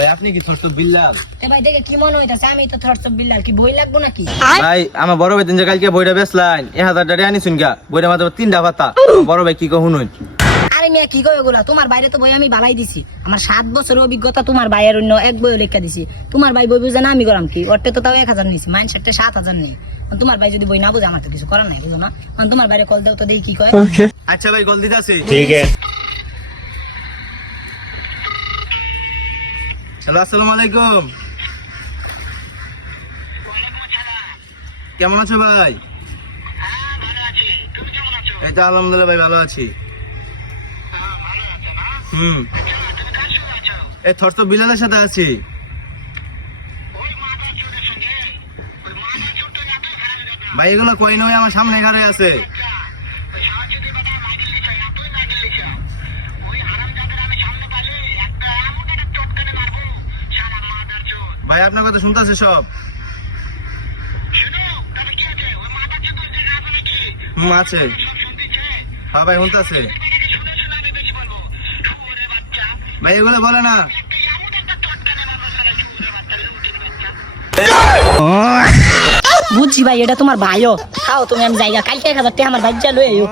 ভাই আপনি কি ছোট বিল্লাল? ভাই দেখে কি মনে হইতাছে আমি তো ছোট বিল্লাল, কি বই লাগবো নাকি? ভাই আমার বড় ভাই দিন যে কালকে বইটা বেচলাইন 1000 টাকা আনিছুন গা, বইটা মাত্র 3টা পাতা। বড় ভাই কি কহুন? আরে মিয়া কি কই এগুলা? তোমার বাইরে তো বই আমি বালাই দিছি, আমার 7 বছরের অভিজ্ঞতা তোমার ভাইয়ের অন্য এক বই লেখা দিছি। তোমার ভাই বই বুঝে না আমি করাম কি? ওরতে তো তাও 1000 নিছি, মাইন সেটে 7000 নেই। তোমার ভাই যদি বই না বুঝে আমার তো কিছু করার নাই, বুঝো না? তোমার বাইরে কল দাও তো দেখি কি কয়। আচ্ছা ভাই কল দিতাছি। ঠিক আছে। হ্যালো আসসালামু আলাইকুম। কেমন আছো ভাই? এই তো আলহামদুলিল্লাহ ভাই ভালো আছি। এই থরস বিলালের সাথে আছি। ভাই এগুলো কই নয়, আমার সামনে ঘরে আছে। ভাই আপনার কথা শুনতেছে সব। আছে। হ্যাঁ ভাই শুনতেছে। ভাই এগুলো বলে না। বুঝছি ভাই, এটা তোমার ভাইও। খাও তুমি, আমি জায়গা কালকে 1000 টাকা আমার ভাই লই আইও।